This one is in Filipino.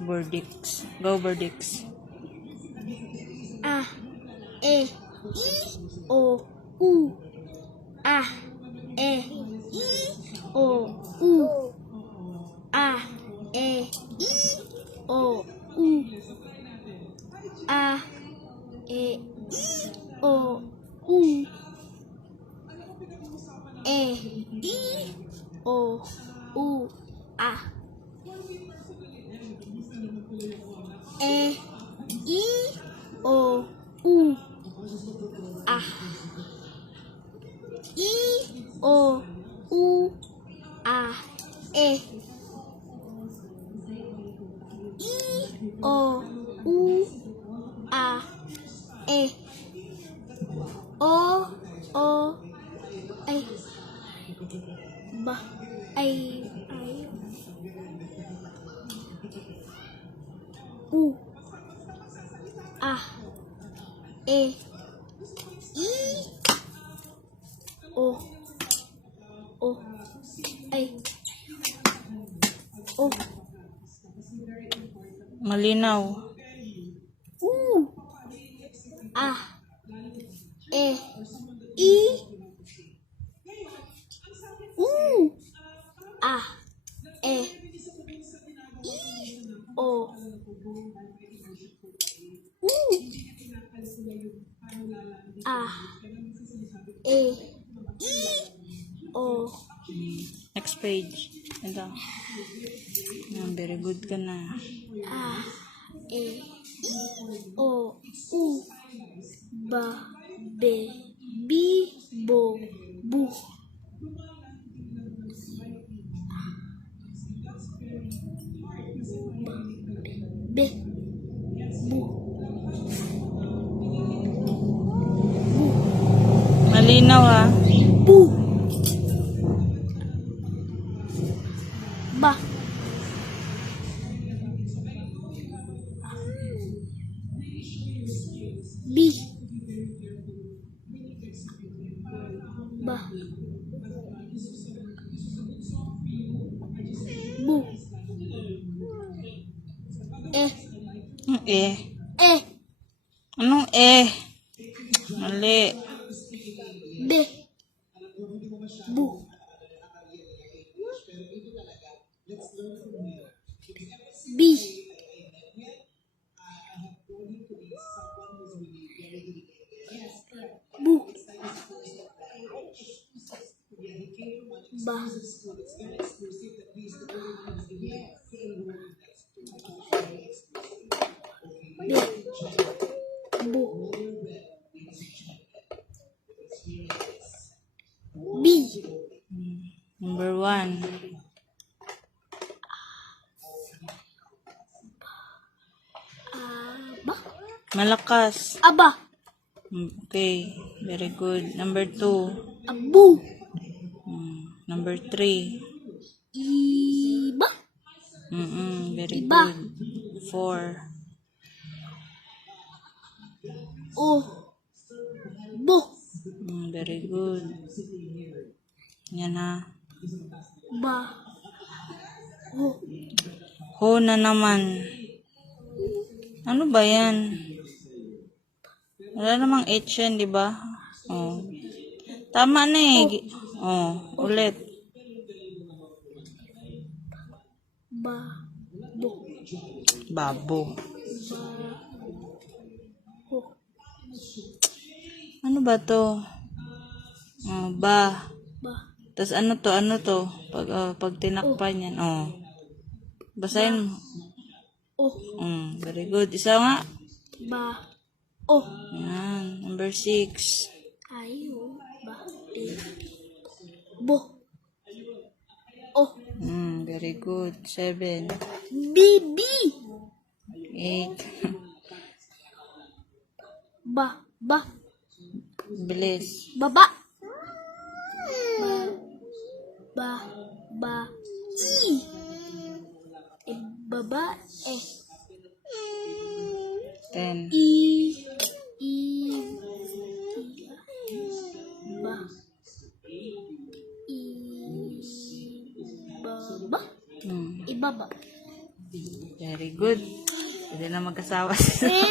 Bordix. Go, Bordix. A, E, I, O, U. A, E, I, O, U. A, E, I, O, U. A, E, I, O, U. E, I, O, U. A. E, I, O, U. A. I, O, U. A. E. I, O, U. A. E. O, ay, ba, ay, U. A. E. I, O, ay, O. Malinaw. U. A. E. I. U. A. E. I. O. U. A. E. I. O. Next page. Ito. Very good ka na. A. E. I. O. U. Ba. Be. Bi. Bo. Bu. Be. Bu. Malinaw ha. Bu. Ba. Bi. Ba. Bu. E. Eh. E. Anong eh? Mali. Be. Bu. Bi. Bu. Ba. Be. Bu. Bi. Number 1. Ba. Malakas. Aba. Okay. Very good. Number 2. Abu. Number 3. Iba. Very Iba. good. 4. O. Bo. Very good. Yan ha. Ba. Ho. Ho na naman. Ano ba yan? Wala namang H yan, di ba? Oh. Tama na eh. Oh, ulit. Ba. Bo. Babo. Ba. Ho. Ano ba to? Oh, ba. Ba. Tapos ano to? Ano to? Pag tinakpan yan. Oh. Basahin mo. O. Very good. Isa nga. Ba. O. Yan. Number 6. Ayo. Ba. Di. Bo. O. Very good. 7. Bibi. 8. Ba. Ba. Bilis. Baba. Ba. Ba. I. E. Baba. E. 10. I. I. Ba. I. Baba. Ibaba. Very good. Pwede na magkasawa sila.